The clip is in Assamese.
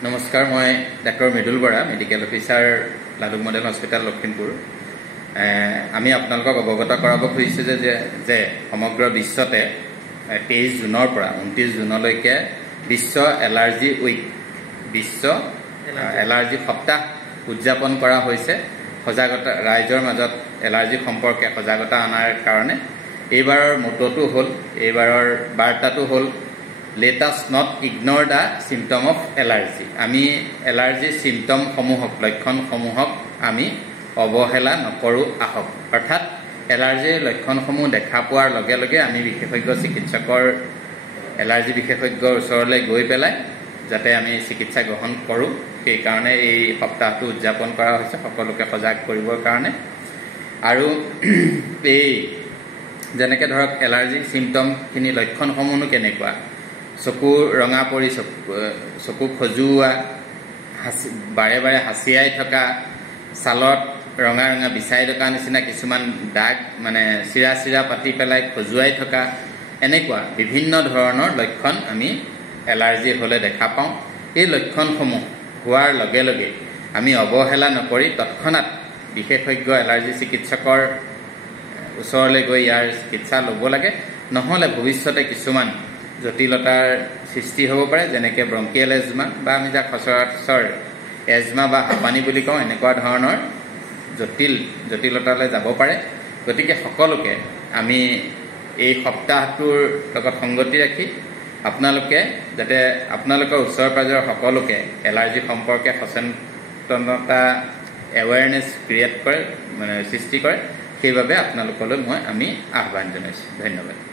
নমস্কাৰ, মই doctor Mridul Bora, medical officer, Lalook model hospital, Lakhimpur. আমি আপোনালোকক অৱগত কৰাব খুজিছোঁ যে সমগ্ৰ বিশ্বতে 23 জুনৰ পৰা 29 জুনলৈকে বিশ্ব এলাৰ্জি উইক, বিশ্ব এলাৰ্জি সপ্তাহ উদযাপন কৰা হৈছে। সজাগতা ৰাইজৰ মাজত এলাৰ্জি সম্পৰ্কে সজাগতা অনাৰ কাৰণে এইবাৰৰ মটটো হ'ল, এইবাৰৰ বাৰ্তাটো হ'ল let us not ignore the symptom of allergy. আমি এলাৰ্জিৰ চিম্পটমসমূহক, লক্ষণসমূহক আমি অৱহেলা নকৰোঁ আহক। অৰ্থাৎ এলাৰ্জিৰ লক্ষণসমূহ দেখা পোৱাৰ লগে লগে আমি বিশেষজ্ঞ চিকিৎসকৰ, এলাৰ্জি বিশেষজ্ঞৰ ওচৰলৈ গৈ পেলাই যাতে আমি চিকিৎসা গ্ৰহণ কৰোঁ, সেইকাৰণে এই সপ্তাহটো উদযাপন কৰা হৈছে, সকলোকে সজাগ কৰিবৰ কাৰণে। আৰু এই যেনেকৈ ধৰক এলাৰ্জিৰ চিম্পটমখিনি লক্ষণসমূহনো কেনেকুৱা? চকু ৰঙা পৰি চকু খজুওৱা, বাৰে বাৰে হাঁচিয়াই থকা, ছালত ৰঙা ৰঙা বিচাই থকা নিচিনা কিছুমান দাগ, মানে চিৰা চিৰা পাতি পেলাই খজুৱাই থকা, এনেকুৱা বিভিন্ন ধৰণৰ লক্ষণ আমি এলাৰ্জি হ'লে দেখা পাওঁ। এই লক্ষণসমূহ হোৱাৰ লগে লগে আমি অৱহেলা নকৰি তৎক্ষণাত বিশেষজ্ঞ এলাৰ্জি চিকিৎসকৰ ওচৰলৈ গৈ ইয়াৰ চিকিৎসা ল'ব লাগে। নহ'লে ভৱিষ্যতে কিছুমান জটিলতাৰ সৃষ্টি হ'ব পাৰে, যেনেকৈ ব্ৰংকিয়েল এজমা বা আমি যাক সচৰাচৰ এজমা বা হাঁপানি বুলি কওঁ, এনেকুৱা ধৰণৰ জটিলতালৈ যাব পাৰে। গতিকে সকলোকে আমি এই সপ্তাহটোৰ লগত সংগতি ৰাখি আপোনালোকে যাতে আপোনালোকৰ ওচৰ পাজৰৰ সকলোকে এলাৰ্জি সম্পৰ্কে সচেতনতা, এৱেৰনেছ ক্ৰিয়েট কৰে, মানে সৃষ্টি কৰে, সেইবাবে আপোনালোকলৈ আমি আহ্বান জনাইছোঁ। ধন্যবাদ।